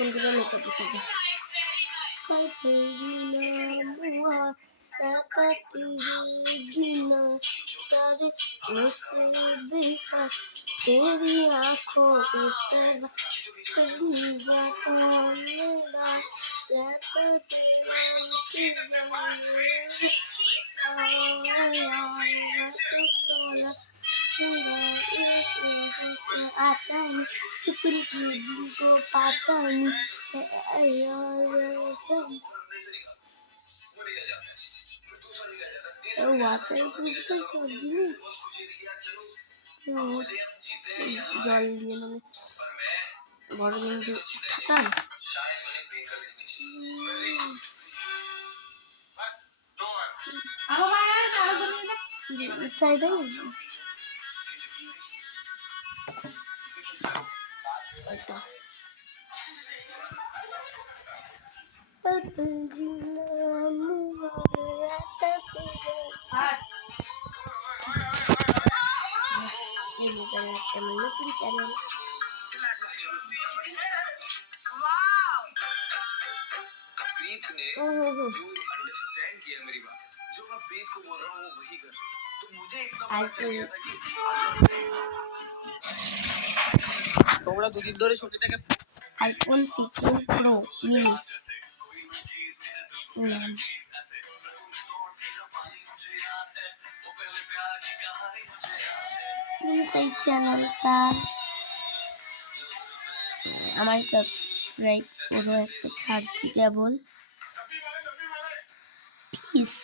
বন্ধুরা লিখে দিতে হবে बिना सर से बिना तेरी आँखों के सिवा करने जाता मेरा रहता तेरा सोना आता नहीं सुकून की दिल को पाता नहीं वाटर प्रूफ तो सब जिनिस जल दिए ना बड़ दिन ঠান্ডা তাই তো এটা নতুন চ্যানেল प्रीत ने अंडरस्टैंड किया मेरी बात जो मैं प्रीत को बोल रहा हूँ वो वही कर तो मुझे इतना पता चल गया था कि তোমরা দুদিন ধরে ছুটিটাকে iPhone 15 Pro mini प्लीज এই চ্যানেলটা আমার সাবস্ক্রাইব করো একটা ছাড়ছি কেবল প্লিজ